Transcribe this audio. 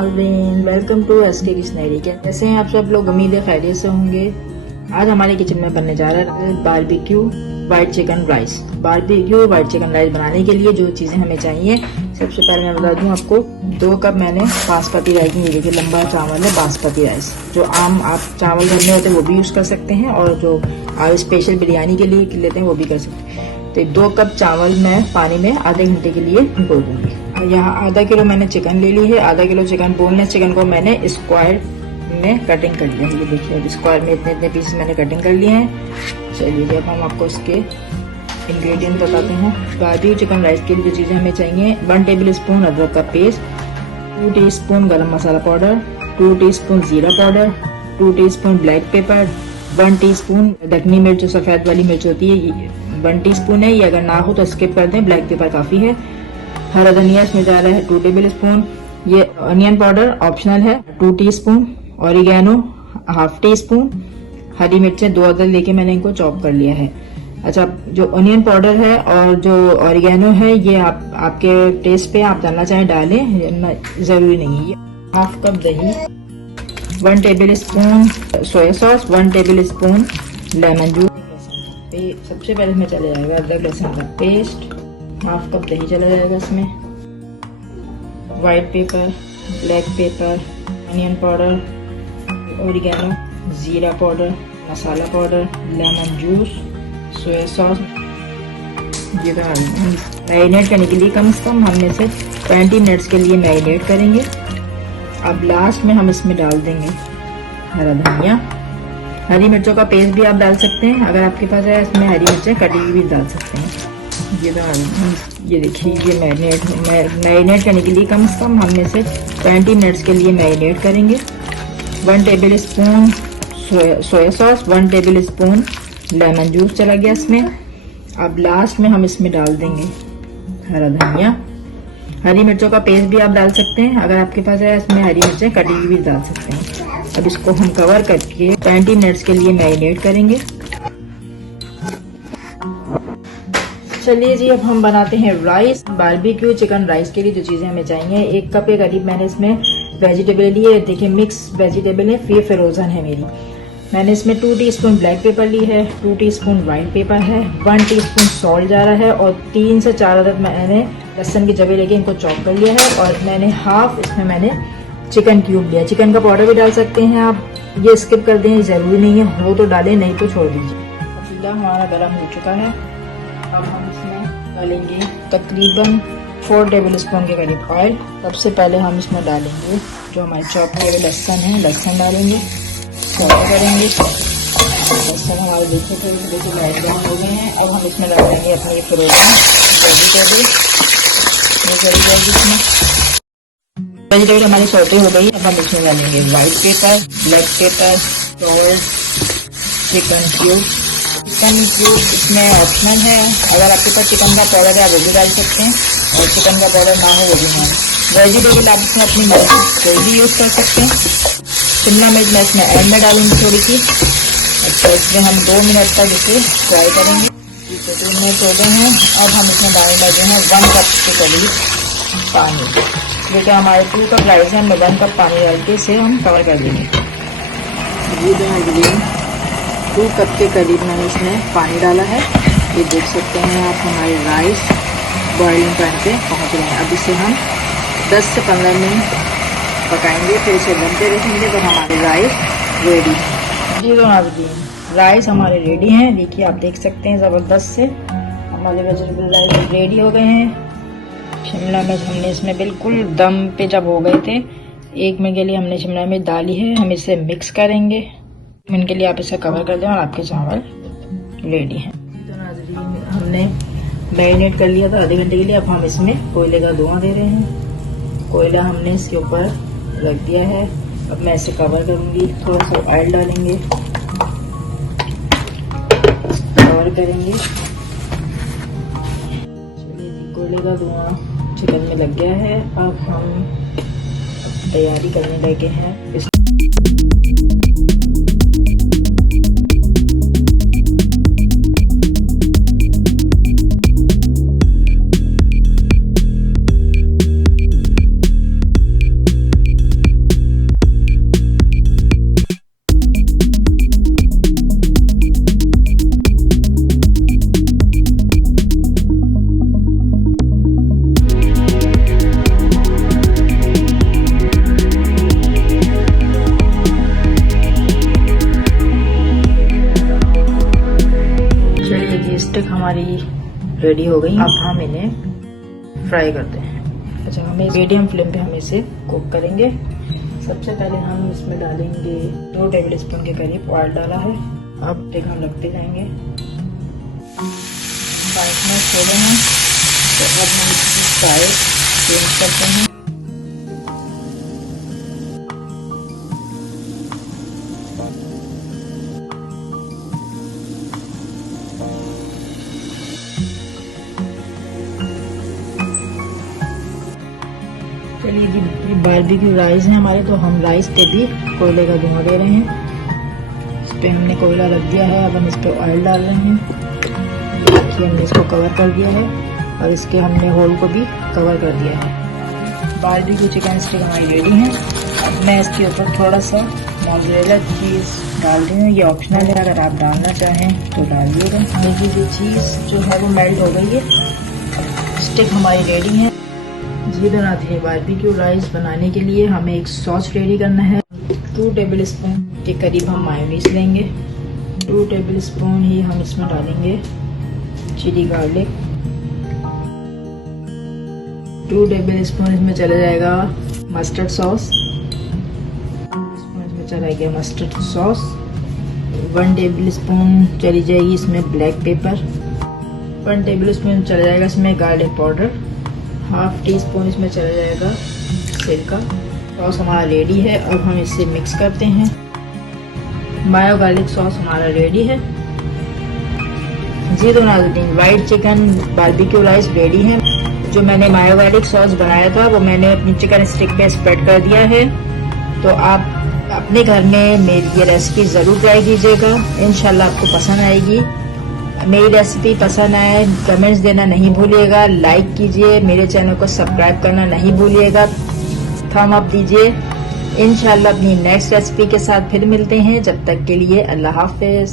नाज़रीन, welcome to SK किचनरी। कैसे हैं आप सब लोग? उम्मीद है खैरियत से होंगे। आज हमारे किचन में बनने जा रहा है barbecue white chicken rice. Barbecue white chicken rice बनाने के लिए जो चीज़ें हमें चाहिए, सबसे पहले मैं बता दूं आपको, 2 कप मैंने बासमती राइस में, देखिए लंबा चावल है बासमती राइस। जो आम आप चावल घर में होते हैं वो भी यूज़ कर सकते हैं, और जो आप स्पेशल बिरयानी के लिए लेते हैं वो भी कर सकते हैं। तो 2 कप चावल मैं पानी में आधे घंटे के लिए भिगो दूंगी। यहाँ आधा किलो मैंने चिकन ले ली है। आधा किलो चिकन, बोनलेस चिकन को मैंने स्क्वायर में कटिंग कर लिया है। ये देखिए स्क्वायर में इतने इतने पीस मैंने कटिंग कर लिए हैं। चलिए अब हम आपको इसके इंग्रेडिएंट बताते हैं। बारबेक्यू चिकन राइस के लिए जो चीज़ें हमें चाहिए, 1 टेबल स्पून अदरक का paste, 2 teaspoon garam masala powder, 2 teaspoon jeera powder, 2 teaspoon black pepper, 1 teaspoon दखनी मिर्च जो सफ़ेद वाली मिर्च होती है 1 टीस्पून है। ये अगर ना हो तो स्किप कर दें, ब्लैक पेपर काफ़ी है। हरा धनिया इसमें जा रहा है 2 टेबल स्पून। ये अनियन पाउडर ऑप्शनल है 2 टीस्पून। Oregano ½ teaspoon. हरी मिर्चें 2 अदर लेके मैंने इनको चॉप कर लिया है। अच्छा, जो अनियन पाउडर है और जो ऑरिगेनो है ये आपके टेस्ट पे आप डालना चाहें डालें, जरूरी नहीं है। ½ कप दही, 1 table spoon soya sauce, 1 table spoon lemon juice. सबसे पहले इसमें चले जाएगा अदरक लहसुन का पेस्ट, ½ कप दही चला जाएगा इसमें। White pepper, black pepper, onion powder, oregano, jeera powder, masala powder, lemon juice, soya sauce. ये मैरिनेट करने के लिए कम से कम हम इसे 20 मिनट्स के लिए मैरिनेट करेंगे। अब लास्ट में हम इसमें डाल देंगे हरा धनिया। हरी मिर्चों का पेस्ट भी आप डाल सकते हैं, अगर आपके पास है। इसमें हरी मिर्चें कटी हुई भी डाल सकते हैं। ये देखिए ये मैरिनेट करने के लिए कम से कम हम इसे 20 मिनट्स के लिए मैरिनेट करेंगे। 1 table spoon soya sauce, 1 table spoon lemon juice चला गया इसमें। अब लास्ट में हम इसमें डाल देंगे हरा धनिया। हरी मिर्चों का पेस्ट भी आप डाल सकते हैं, अगर आपके पास है। इसमें हरी मिर्चें कटी हुई भी डाल सकते हैं। अब इसको हम कवर करके 20 मिनट्स के लिए मैरिनेट करेंगे। चलिए जी, अब हम बनाते हैं राइस। बारबेक्यू चिकन राइस के लिए जो चीज़ें हमें चाहिए, 1 कप के करीब मैंने इसमें वेजिटेबल ली है। देखिए मिक्स वेजिटेबल है, फिर फ्रोजन है मेरी। मैंने इसमें 2 टीस्पून ब्लैक पेपर ली है, 2 टीस्पून वाइट पेपर है, 1 टीस्पून सॉल्ट जा रहा है, और 3 से 4 अदद मैंने लहसुन की जबे लेके इनको चॉप कर लिया है। और मैंने हाफ इसमें मैंने चिकन क्यूब लिया। चिकन का पाउडर भी डाल सकते हैं आप, ये स्किप कर दें, जरूरी नहीं है, हो तो डालें, नहीं तो छोड़ दीजिए। पतीला हमारा गर्म हो चुका है। अब हम इसमें डालेंगे तकरीबन 4 टेबल स्पून के करीब ऑयल। सबसे पहले हम इसमें डालेंगे जो हमारे चॉप किए हुए लहसुन है, लहसुन डालेंगे, चॉप करेंगे। लहसुन हमारे देखिए लाइट ब्राउन हो गए हैं। अब हम इसमें डालेंगे अपनी फ्रोजन वेजिटेबल। वेजिटेबल हमारी सॉटे हो गई। अब हम इसमें डालेंगे white pepper, black paper, salt, chicken cube. Chicken cube इसमें ऑप्शनल है, अगर आपके पास चिकन का पाउडर है आप वो भी डाल सकते हैं, और चिकन का पाउडर ना हो वो भी ना। वेजिटेबल आप इसमें अपनी मर्जी कोई भी यूज़ कर सकते हैं। शिमला मिर्च मैं इसमें एंड में डालूंगी थोड़ी सी। अच्छा, इसमें हम 2 मिनट तक इसे फ्राई करेंगे। 2 मिनट हो गए हैं। अब हम इसमें डालने लगे हैं 1 कप के करीब पानी। देखिए हमारे 2 कप राइस है, हम 1 कप पानी डाल के इसे हम कवर कर देंगे। ये 2 कप के करीब मैंने इसमें पानी डाला है। ये देख सकते हैं आप, हमारे राइस बॉइलिंग पॉइंट पे पहुंच रहे हैं। अब इसे हम 10 से 15 मिनट पकाएंगे, फिर इसे दम पे रखेंगे, तो हमारे राइस रेडी है। जी तो नाज़रीन, राइस हमारे रेडी हैं। देखिए आप देख सकते हैं ज़बरदस्त से हमारे वेजिटेबल राइस रेडी हो गए हैं। शिमला मिर्च हमने इसमें बिल्कुल दम पे जब हो गए थे, 1 मिनट के लिए हमने शिमला मिर्च डाली है। हम इसे मिक्स करेंगे, मिनट के लिए आप इसे कवर कर दें और आपके चावल रेडी हैं। तो नाज़रीन, हमने मैरिनेट कर लिया था आधे घंटे के लिए। अब हम इसमें कोयले का धुआं दे रहे हैं। कोयला हमने इसके ऊपर रख दिया है। अब मैं इसे कवर करूंगी, थोड़ा सा ऑयल डालेंगे, कवर करेंगे। चलिए, कोयले का धुआं चिकन में लग गया है। अब हम तैयारी करने लगे हैं। हमारी रेडी हो गई। अब हम इन्हें फ्राई करते हैं। अच्छा, हमें मीडियम फ्लेम पे हम इसे कुक करेंगे। सबसे पहले हम इसमें डालेंगे 2 टेबल स्पून के करीब ऑयल डाला है। अब तक हम लगते जाएंगे। 5 मिनट हो गए हैं, तो अब हम इसकी साइड चेंज करते हैं। चलिए जी, बारबेक्यू राइस है हमारे, तो हम राइस पे भी कोयले का धुआं दे रहे हैं। इस पे हमने कोयला रख दिया है। अब हम इस पे ऑयल डाल रहे हैं। देखिए, हमने इसको कवर कर दिया है और इसके हमने होल को भी कवर कर दिया है। बारबेक्यू चिकन स्टिक हमारी रेडी है। अब मैं इसके ऊपर थोड़ा सा मोज़रेला चीज़ डाल रही हूँ। ये ऑप्शनल है, अगर आप डालना चाहें तो डालिएगा। हल्की सी चीज़ जो है वो मेल्ट हो गई है। स्टिक हमारी रेडी है। जी बनाते हैं बारबेक्यू राइस बनाने के लिए हमें एक सॉस रेडी करना है। 2 टेबल स्पून के करीब हम मायोनीज लेंगे। 2 टेबल स्पून ही हम इसमें डालेंगे चिली गार्लिक। 2 टेबल स्पून इसमें चला जाएगा मस्टर्ड सॉस। इसमें चला गया मस्टर्ड सॉस। 1 टेबल स्पून चली जाएगी इसमें ब्लैक पेपर। 1 टेबल स्पून चला जाएगा इसमें गार्लिक पाउडर। 1/2 टीस्पून इसमें चला जाएगा सिरका। सॉस हमारा रेडी है। अब हम इसे मिक्स करते हैं। मायो गार्लिक सॉस हमारा रेडी है। जी तो नाज़रीन, white chicken barbecue rice ready है। जो मैंने मायो गार्लिक सॉस बनाया था वो मैंने अपनी चिकन स्टिक पे स्प्रेड कर दिया है। तो आप अपने घर में मेरी ये रेसिपी ज़रूर ट्राई कीजिएगा, इंशाल्लाह आपको पसंद आएगी। मेरी रेसिपी पसंद आए कमेंट्स देना नहीं भूलिएगा, लाइक कीजिए, मेरे चैनल को सब्सक्राइब करना नहीं भूलिएगा, थम अप दीजिए। इंशाल्लाह अपनी नेक्स्ट रेसिपी के साथ फिर मिलते हैं। जब तक के लिए अल्लाह हाफिज।